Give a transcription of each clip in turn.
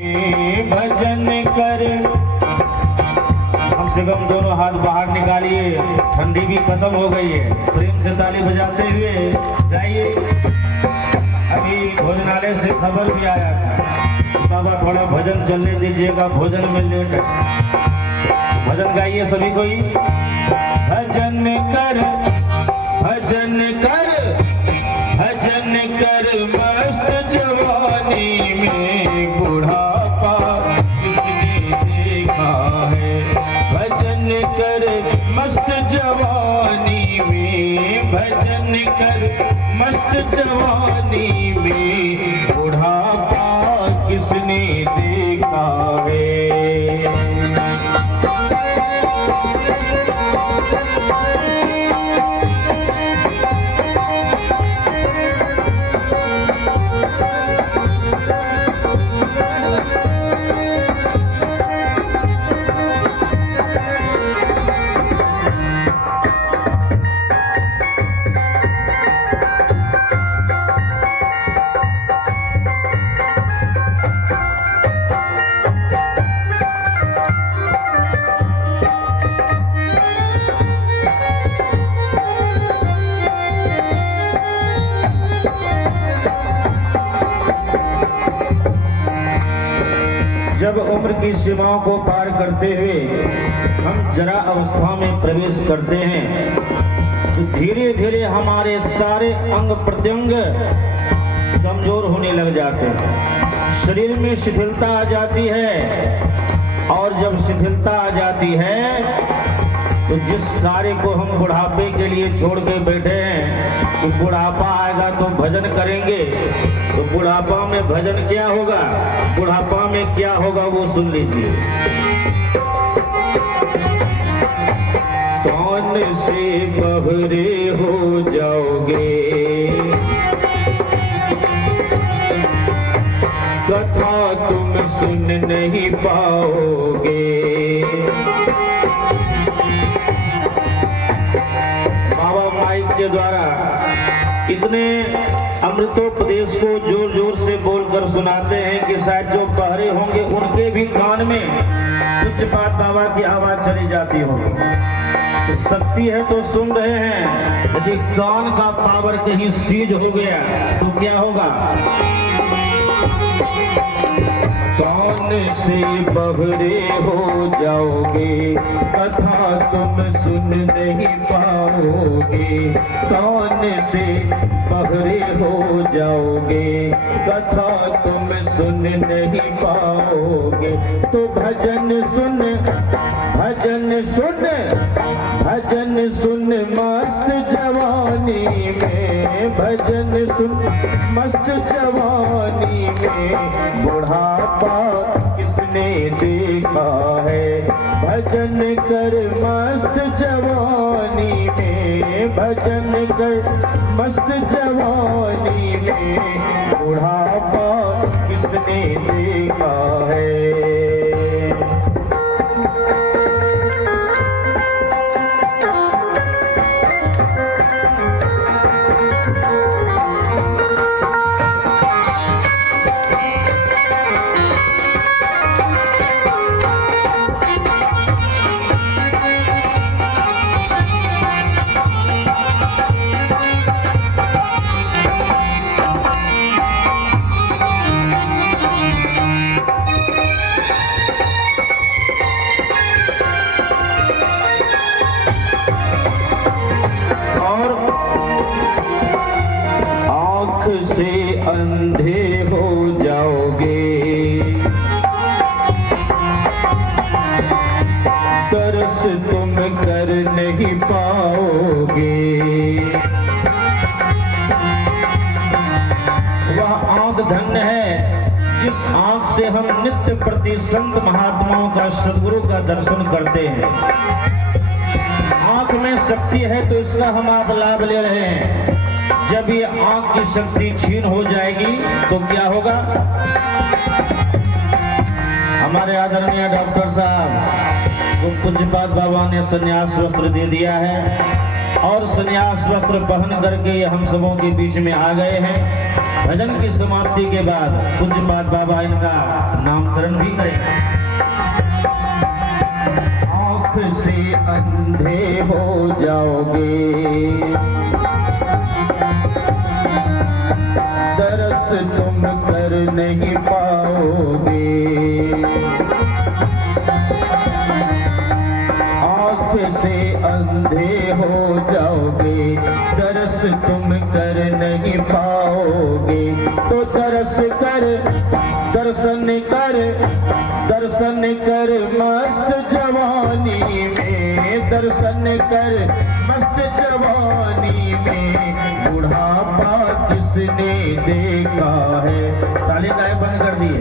भजन कर, कम से कम दोनों हाथ बाहर निकालिए, ठंडी भी खत्म हो गई है। प्रेम से ताली बजाते हुए जाइए। अभी भोजनालय से खबर भी आया था, बाबा थोड़ा भजन चलने दीजिएगा, भोजन में लेट है। भजन गाइए सभी कोई। भजन कर, भजन कर, भजन कर, मस्त जवानी में बुढ़ापा किसने देखा है। भजन कर मस्त जवानी में, भजन कर मस्त जवानी में बुढ़ापा किसने देखा है। जब उम्र की सीमाओं को पार करते हुए हम जरा अवस्था में प्रवेश करते हैं तो धीरे धीरे हमारे सारे अंग प्रत्यंग कमजोर होने लग जाते हैं। शरीर में शिथिलता आ जाती है, और जब शिथिलता आ जाती है तो जिस कार्य को हम बुढ़ापे के लिए छोड़ के बैठे हैं, तो बुढ़ापा आएगा तो भजन करेंगे। तो बुढ़ापा में भजन क्या होगा, बुढ़ापा में क्या होगा वो सुन लीजिए। कौन से बहरे हो जाओगे, कथा तुम सुन नहीं पाओगे। बाबा माइक के द्वारा इतने अमृतोपदेश को जोर जोर से बोलकर सुनाते हैं कि शायद जो बहरे होंगे उनके भी कान में कुछ बात बाबा की आवाज चली जाती होगी। तो शक्ति है तो सुन रहे हैं, यदि कान का पावर कहीं सीज हो गया तो क्या होगा। कौन से बहरे हो जाओगे, कथा तुम सुन नहीं पाओगे। कौन से बहरे हो जाओगे, कथा तुम सुन नहीं पाओगे। तो भजन सुन, भजन सुन, भजन सुन मस्त जवानी में, भजन सुन मस्त जवानी में बुढ़ापा किसने देखा है। भजन कर मस्त जवानी में, भजन कर मस्त जवानी में बुढ़ापा किसने देखा है। से अंधे हो जाओगे, तरस तुम कर नहीं पाओगे। वह आंख धन्य है जिस आंख से हम नित्य प्रति संत महात्माओं का, सदगुरु का दर्शन करते हैं। आंख में शक्ति है तो इसका हम आप लाभ ले रहे हैं। जब ये आंख की शक्ति छीन हो जाएगी तो क्या होगा। हमारे आदरणीय डॉक्टर साहब को पूज्यपाद बाबा ने संन्यास वस्त्र दे दिया है और संन्यास वस्त्र पहन करके हम सबों के बीच में आ गए हैं। भजन की समाप्ति के बाद पूज्यपाद बाबा इनका नामकरण भी करेंगे। आँख से अंधे हो जाओगे, दरस तुम कर नहीं पाओगे। आँख से अंधे हो जाओगे, दरस तुम कर नहीं पाओगे। तो दरस कर, दर्शन कर, दर्शन कर मस्त जवानी में, दर्शन कर मस्त जवानी में। बुढ़ापा किसने देखा है? ताली गाय बंद कर दिए।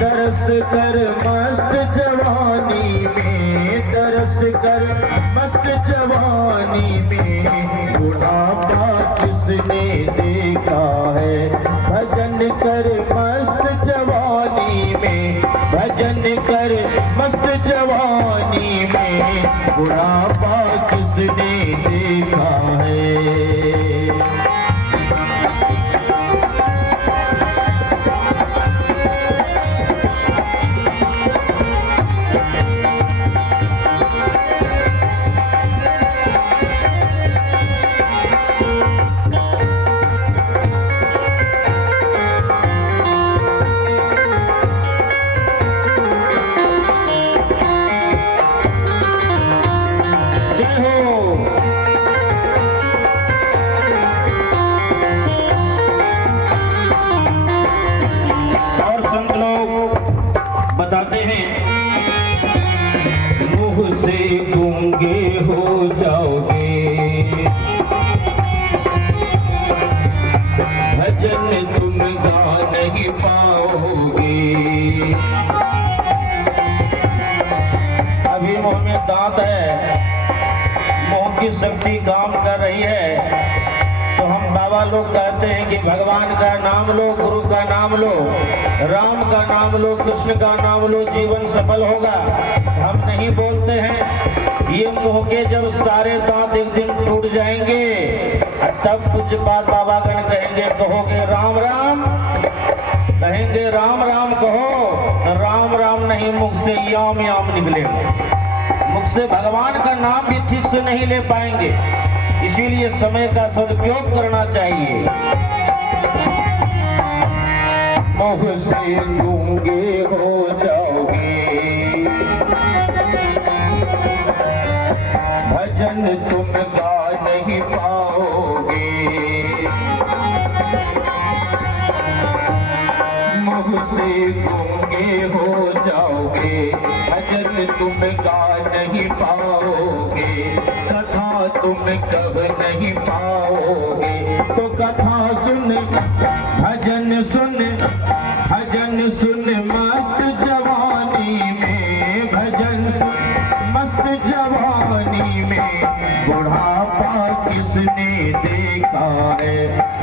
दरस कर मस्त जवानी में, दरस कर मस्त जवानी में। बुढ़ापा किसने देखा है? भजन कर मस्त जवानी में, भजन कर मस्त जवानी में। बुढ़ापा किसने देखा है? बताते हैं, मुँह से गूंगे हो जाओगे, भजन तुम गा नहीं पाओगे। अभी मुंह में दांत है, मुंह की शक्ति काम कर रही है, तो हम बाबा लोग कहते हैं कि भगवान का नाम लो, गुरु का नाम लो, राम का नाम लो, कृष्ण का नाम लो, जीवन सफल होगा। हम नहीं बोलते हैं। ये मुंह के जब सारे दांत एक दिन टूट जाएंगे, तब कुछ बात बाबागण कहेंगे, कहोगे राम राम, कहेंगे राम राम कहो, राम राम नहीं, मुख से याम याम निकलेगा। मुख से भगवान का नाम भी ठीक से नहीं ले पाएंगे। इसीलिए समय का सदुपयोग करना चाहिए। मुँह से गूंगे हो जाओगे, भजन तुम गा नहीं पाओगे। मुँह से गूंगे हो जाओगे, भजन तुम गा नहीं पाओगे। कथा तुम कह नहीं पाओगे। तो कथा सुन, भजन सुन, भजन सुन मस्त जवानी में, भजन सुन मस्त जवानी में। बुढ़ापा किसने देखा है?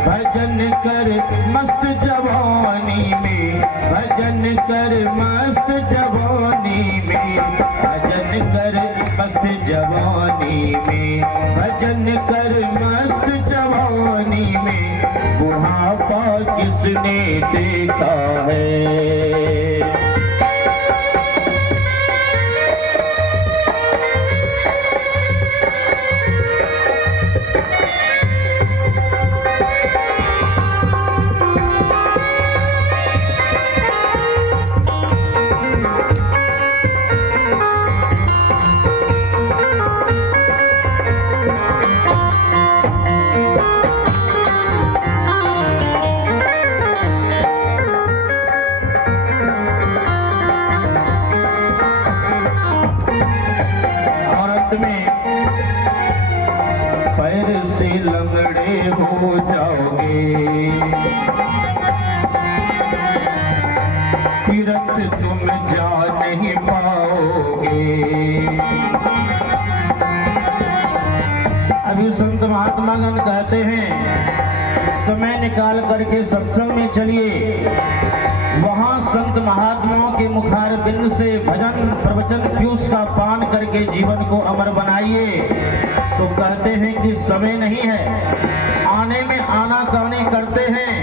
भजन कर मस्त जवानी में, भजन कर मस्त जवानी में। भजन कर मस्त जवानी में, भजन कर मस्त जवानी में। बुढ़ापा किसने देखा है? में पैर से लंगड़े हो जाओगे, तीरथ तुम जा नहीं पाओगे। अभी संत महात्मागण कहते हैं, समय निकाल करके सत्संग में चलिए, वहां संत महात्माओं के मुखार बिंद से भजन प्रवचन पीयूष का पान करके जीवन को अमर बनाइए। तो कहते हैं कि समय नहीं है, आने में आना कानी करते हैं,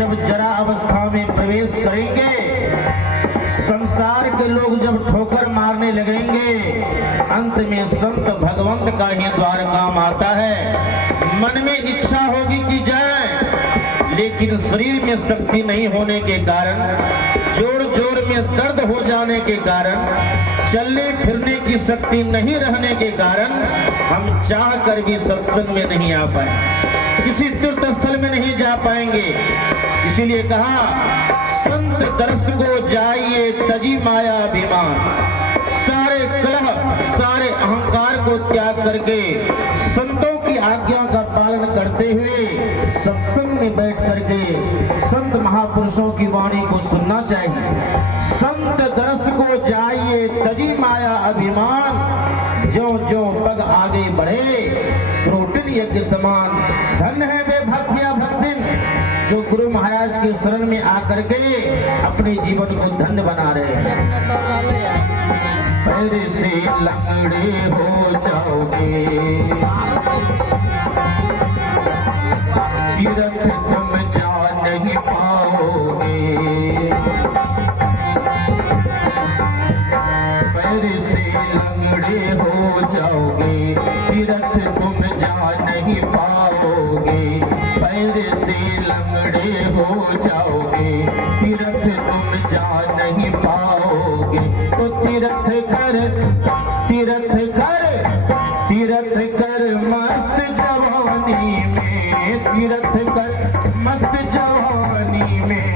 जब जरा अवस्था में प्रवेश करेंगे, संसार के लोग जब ठोकर मारने लगेंगे, अंत में संत भगवंत का ही द्वार काम आता है। मन में इच्छा होगी कि जाए, लेकिन शरीर में शक्ति नहीं होने के कारण, जोड़ जोड़ में दर्द हो जाने के कारण, चलने फिरने की शक्ति नहीं रहने के कारण हम चाह कर भी सत्संग में नहीं आ पाए, किसी तीर्थ स्थल में नहीं जा पाएंगे। इसीलिए कहा, संत दर्श को जाइए तजी माया अभिमान। सारे कलह, सारे अहंकार को त्याग करके संतों की आज्ञा का पालन करते हुए सत्संग में बैठ करके संत महापुरुषों की वाणी को सुनना चाहिए। संत दर्श को जाइए तजी माया अभिमान, जो जो पग आगे बढ़े प्रोटीन यज्ञ समान। धन है वे भक्तिया भक्तिन, जो गुरु महाराज के शरण में आकर के अपने जीवन को धन्य बना रहे हैं। पैर से लंगड़े हो जाओगे, तीर्थ तुम जा नहीं पाओगे। पैर से लंगड़े हो जाओगे, तीर्थ तुम जा नहीं पाओगे। पैर से लंगड़े हो जाओगे, तीर्थ तुम जा नहीं पाओगे। तो तीर्थ कर, तीर्थ कर, तीर्थ कर मस्त जवानी में, तीर्थ कर मस्त जवानी में।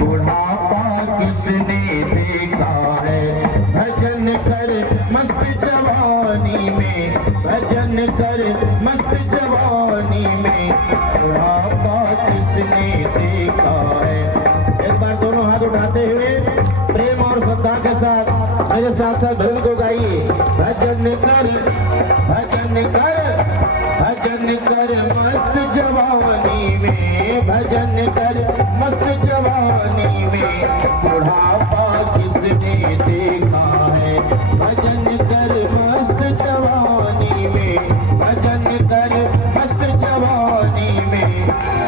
बुढ़ापा किसने देखा है, भजन कर मस्त जवानी में, भजन कर मस्त जवानी में। बुढ़ापा किसने देखा है। एक बार दोनों हाथ उठाते हुए प्रेम और श्रद्धा के साथ मेरे साथ साथ धुन को गाइए। भजन कर, भजन कर, भजन कर मस्त जवानी में, भजन कर मस्त जवानी में। बुढ़ापा किसने देखा है, भजन कर मस्त जवानी में, भजन कर मस्त जवानी में।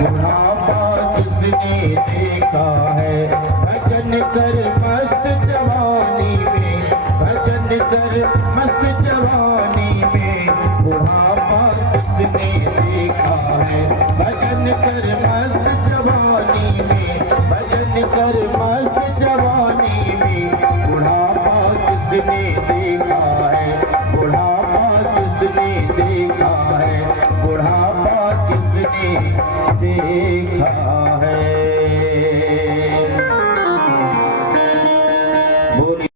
बुढ़ापा किसने देखा है, भजन कर मस्त जवानी में, भजन कर मस्त जवानी में। बुढ़ापा किसने देखा है, भजन कर मस्त जवानी में, भजन कर मस्त जवानी में। बुढ़ापा किसने देखा है, बुढ़ापा किसने देखा है, बुढ़ापा किसने देखा है।